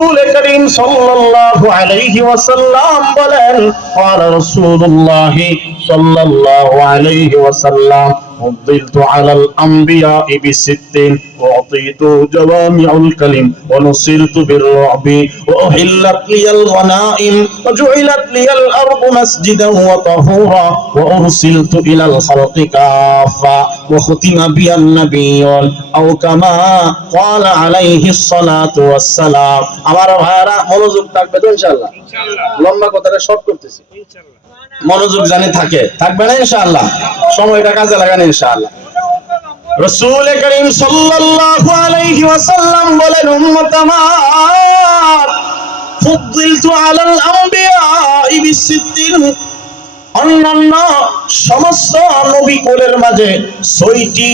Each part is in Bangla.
করিম সাল্লাল্লাহু আলাইহি ওয়াসাল্লাম বলেন ক্বালা রাসূলুল্লাহ আলাইহি ওয়াসাল্লাম। فضلت على الأنبياء بست وأعطيت جوامع الكلم ونصرت بالرعب وأحلت لي الغنائم وجعلت لي الأرض مسجدا وطهورا وأرسلت إلى الخلق كافة وختم بي النبيون أو كما قال عليه الصلاة والسلام আমার ভাইরা মনোযোগ থাকবে তো ইনশাআল্লাহ লম্বা কথাটা শর্ট করতেছি মনোযোগ জানে থাকে। থাকবে না ইনশাআল্লাহ। সময়টা কাজে লাগান ইনশাআল্লাহ। রসুল করিম সাল্লাল্লাহু আলাইহি ওয়াসাল্লাম বলেন, উম্মত আমার, ফুদ্দিলতু আলাল বিসিদ্দিন অন্যান্য সমস্ত নবী মাঝে ছয়টি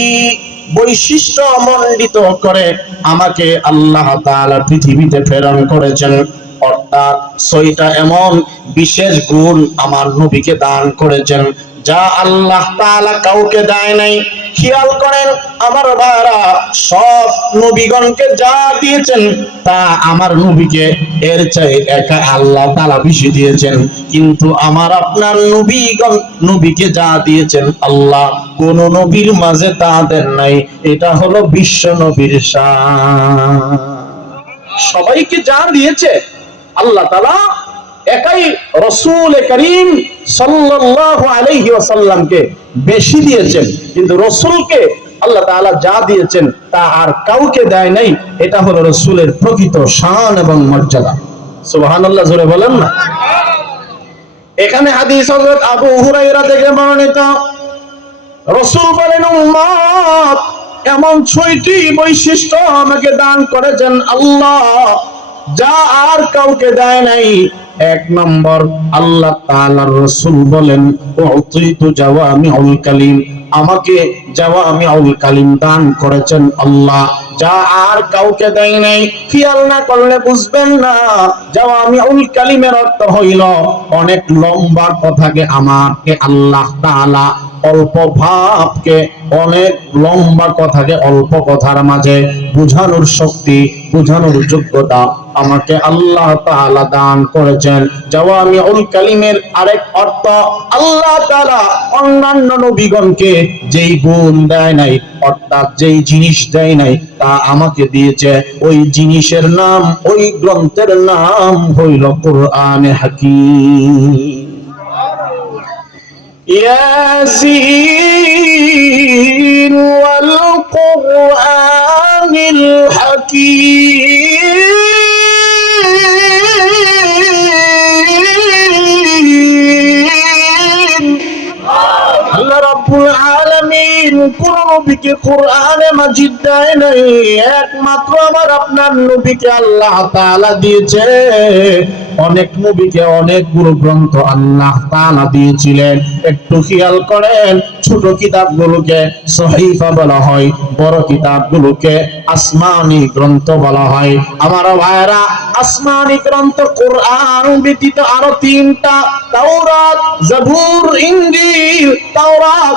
বৈশিষ্ট্য মণ্ডিত করে আমাকে আল্লাহ তাআলা পৃথিবীতে প্রেরণ করেছেন। অর্থাৎ ছয়টা এমন বিশেষ গুণ আমার নবীকে দান করেছেন, যা আল্লাহ তাআলা কাউকে দেয় নাই। খেয়াল করেন, আমার ভাইরা সব নবীগণকে যা দিয়েছেন, তা আমার নবীকে এর চাই একা আল্লাহ তাআলা বেশি দিয়েছেন। কিন্তু আমার আপনার নবীগণ নবীকে যা দিয়েছেন, আল্লাহ কোন নবীর মাঝে তা দেন নাই। এটা হলো বিশ্ব নবীর শান। সবাইকে যা দিয়েছে আল্লাহ তাআলা একাই রসুল করিম সাল্লাল্লাহু আলাইহি ওয়াসাল্লামকে বেশি দিয়েছেন। কিন্তু রসুলকে আল্লাহ তাআলা যা দিয়েছেন তা আর কাউকে দেয় নাই। এটা হলো রসুলের প্রকৃত শান এবং মর্যাদা। সুবহানাল্লাহ, জোরে বলেন না। এখানে হাদিস হযরত আবু হুরায়রা থেকে বর্ণিত। রসুল বলেন, উম্মত, এমন ছয়টি বৈশিষ্ট্য আমাকে দান করেছেন আল্লাহ। যা আর কাউকে দেয় নাই। এক নম্বর, আল্লাহ তাআলার রাসূল বলেন উতিতু জাওয়ামিউল কালিম। আমাকে জাওয়ামিউল কালিম দান করেছেন আল্লাহ। যা আর কাউকে দেয় নাই, খেয়াল না করলে বুঝবেন না। জাওয়ামিউল কালিমের অর্থ হইল, অনেক লম্বা কথাকে আমাকে আল্লাহ তাআলা অল্প ভাবকে, অনেক লম্বা কথাকে অল্প কথার মাঝে বুঝানোর শক্তি, বুঝানোর যোগ্যতা আমাকে আল্লাহ তাআলা দান করেছেন। জাওয়ামিউল কালিমের আরেক অর্থ, আল্লাহ তাআলা অন্যান্য নবীগণকে যেই গুণ দেয় নাই, অর্থাৎ যেই জিনিস দেয় নাই, তা আমাকে দিয়েছে। ওই জিনিসের নাম, ওই গ্রন্থের নাম হইল কোরআনে হাকিম। ياسين রাব্বুল আলামিন কোন নবীকে কোরআনে মাজিদ দেয় নাই। একমাত্র আমার আপনার নবীকে আল্লাহ তাআলা দিয়েছে। অনেক নবীকে অনেকগুলো গ্রন্থ আল্লাহ তাআলা দিয়েছিলেন। একটু খেয়াল করেন, ছোট কিতাবগুলোকে সহিফা বলা হয়, বড় কিতাবগুলোকে আসমানি গ্রন্থ বলা হয়। আমার ভাইরা আসমানি গ্রন্থ কোরআন ব্যতীত আরও তিনটা, তাওরাত, জাবুর, ইনজিল, তাওরাত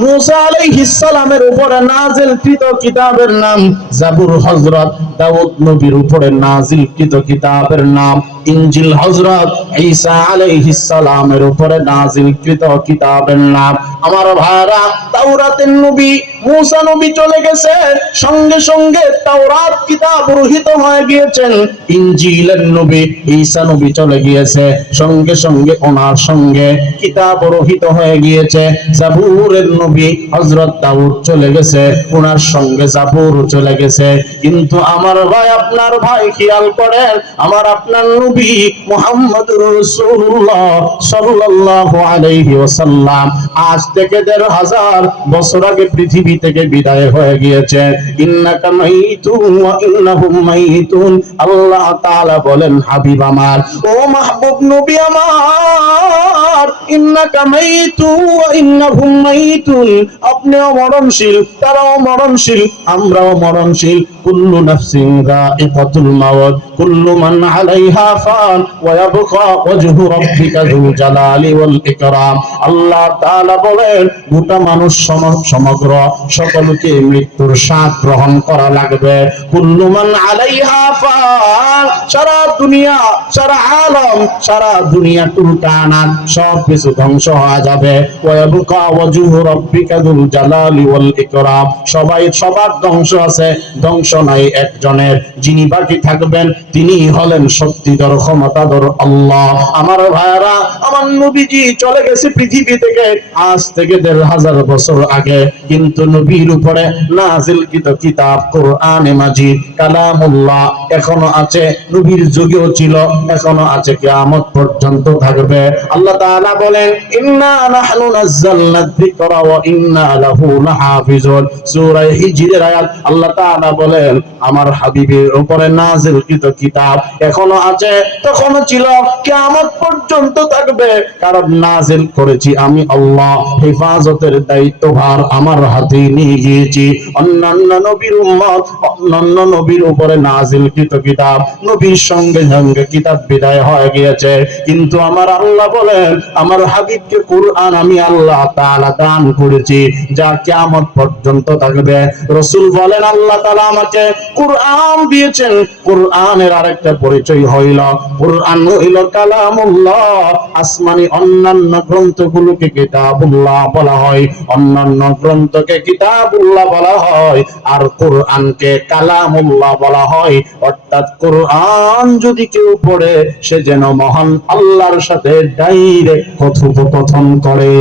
মুসা উপরে কিতাবের নাম জাবুর দাউদ নবীর উপরে কিতাবের নাম ঈসা উপরে কিতাবের নাম। আমার ভাইরা, তাওরাতের নবী, মুসা নবী চলে গেছে। সঙ্গে সঙ্গে তাওরাত কিতাব রহিত হয়ে গিয়েছেন। ইনজিলের নবী ঈসা নবী চলে গিয়েছে। সঙ্গে সঙ্গে ওনার সঙ্গে কিতাব রহিত হয়ে গিয়েছে। জাবুরের নবী হযরত দাউদ চলে গেছে ওনার সঙ্গে জাবুর চলে গেছে। কিন্তু আমার ভাই, আপনার ভাই খেয়াল করেন, আমার আপনার নবী মুহাম্মদুর রাসূলুল্লাহ সাল্লাল্লাহু আলাইহি ওয়াসাল্লাম আজ থেকে দেড় হাজার বছর আগে পৃথিবী থেকে বিদায় হয়ে গিয়েছে। ইন্নাকা মাইতুন ওয়া ইন্নাহুম মাইতুন। আল্লাহ তাআলা বলেন, হাবিব আমার, ও মাহবুব নবী আমার। ইন্নাকা মাইতুন ওয়া ইন্নাহুম মাইতুন। আপনিও মরণশীল, তারাও মরণশীল, আমরাও মরণশীল। কুল্লু নাফসিন যায়িকাতুল মাউত, কুল্লু মান আলাইহা ফান, ওয়া ইয়াবকা ওয়াজহু রাব্বিকা যুল জালালি ওয়াল ইকরাম। আল্লাহ তাআলা বলেন, গোটা মানুষ সমগ্র সকলকে মৃত্যুর স্বাদ গ্রহণ করা লাগবে। কুল্লু মান আলাইহা ফান, সারা দুনিয়া, সারা আলম, সারা দুনিয়া টুলকানা সব কিছু ধ্বংস হয়ে যাবে। সবাই সবার ধ্বংস আছে, ধ্বংস নাই একজনের। যিনি বাকি থাকবেন তিনি হলেন শক্তিধর ক্ষমতাধর আল্লাহ। আমার ভাইরা আমার নবীজি চলে গেছে পৃথিবী থেকে, আজ থেকে দেড় হাজার বছর আগে। কিন্তু নবীর উপরে নাজিলকৃত কিতাব, কোরআনে মাজিদ, কালামুল্লাহ এখনও আছে। নবীর যুগেও ছিল, এখনও আছে, কিয়ামত পর্যন্ত থাকবে। আল্লাহ তাআলা বলেন, ইন্না নাহনু নাযালনা যিকরা ওয়া ইন্না লাহু লাহাফিজুন। সূরা হিজরের আয়াত, আল্লাহ তাআলা বলেন, আমার হাবিবের উপরে নাজিলকৃত কিতাব এখনও আছে তখনও ছিল, কিয়ামত পর্যন্ত থাকবে। কারণ নাজিল করেছি আমি আল্লাহ, হেফাজতের দায়িত্বভার আমার হাতে নিয়ে গিয়েছি। অন্যান্য নবীর উম্মত, অন্যান্য নবীর উপরে নাজিলকৃত কিতাব, নবীর সঙ্গে সঙ্গে কিতাব বিদায় হয়ে গিয়েছে। কিন্তু আমার আল্লাহ বলেন, আমার হাবিবকে কুরআন আমি আল্লাহ তাআলা দান করেছি যা কিয়ামত পর্যন্ত থাকবে। রসূল বলেন, আল্লাহ তাআলা আমাকে কুরআন দিয়েছেন। কুরআনের আরেকটা পরিচয় হইল, কুরআন হইল কালামুল্লাহ। আসমানি অন্যান্য গ্রন্থগুলোকে কিতাবুল্লাহ বলা হয়, অন্যান্য গ্রন্থকে কিতাবুল্লাহ বলা হয়, আর কোরআনকে কালামুল্লাহ বলা হয়। অর্থাৎ কোরআন যদি কেউ পড়ে সে যেন মহান আল্লাহর সাথে ডাইরেক্ট কথোপকথন করে।